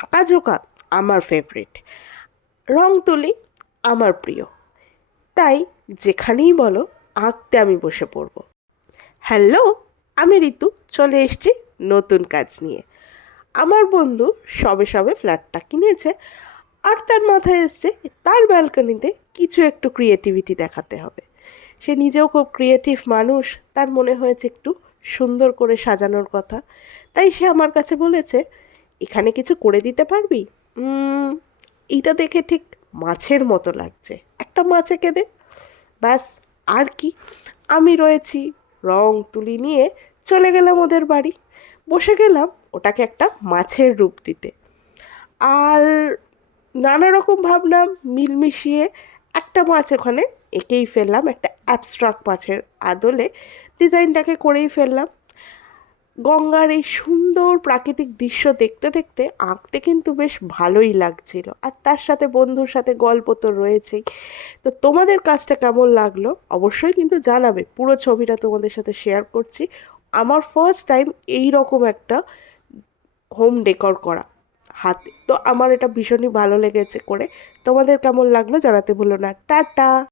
আঁকাঝোঁকা আমার ফেভারিট, রং তুলি আমার প্রিয়। তাই যেখানেই বলো আঁকতে আমি বসে পড়ব। হ্যালো, আমি ঋতু, চলে এসেছি নতুন কাজ নিয়ে। আমার বন্ধু সবে সবে ফ্ল্যাটটা কিনেছে, আর তার মাথায় এসছে তার ব্যালকনিতে কিছু একটু ক্রিয়েটিভিটি দেখাতে হবে। সে নিজেও খুব ক্রিয়েটিভ মানুষ, তার মনে হয়েছে একটু সুন্দর করে সাজানোর কথা। তাই সে আমার কাছে বলেছে, এখানে কিছু করে দিতে পারবি? উম, এইটা দেখে ঠিক মাছের মতো লাগছে, একটা মাছ এঁকে দে। ব্যাস, আর কি। আমি রয়েছি, রং তুলি নিয়ে চলে গেলাম ওদের বাড়ি, বসে গেলাম ওটাকে একটা মাছের রূপ দিতে। আর নানা রকম ভাবনা মিলমিশিয়ে একটা মাছ ওখানে এঁকেই ফেললাম, একটা অ্যাবস্ট্রাক্ট মাছের আদলে ডিজাইনটাকে করেই ফেললাম। গঙ্গার এই সুন্দর প্রাকৃতিক দৃশ্য দেখতে দেখতে আঁকতে কিন্তু বেশ ভালোই লাগছিল, আর তার সাথে বন্ধুর সাথে গল্প তো রয়েছেই। তো তোমাদের কাজটা কেমন লাগলো অবশ্যই কিন্তু জানাবে, পুরো ছবিটা তোমাদের সাথে শেয়ার করছি। আমার ফার্স্ট টাইম এই রকম একটা হোম ডেকর করা হাতে, তো আমার এটা ভীষণই ভালো লেগেছে করে। তোমাদের কেমন লাগলো জানাতে ভুলো না। টাটা।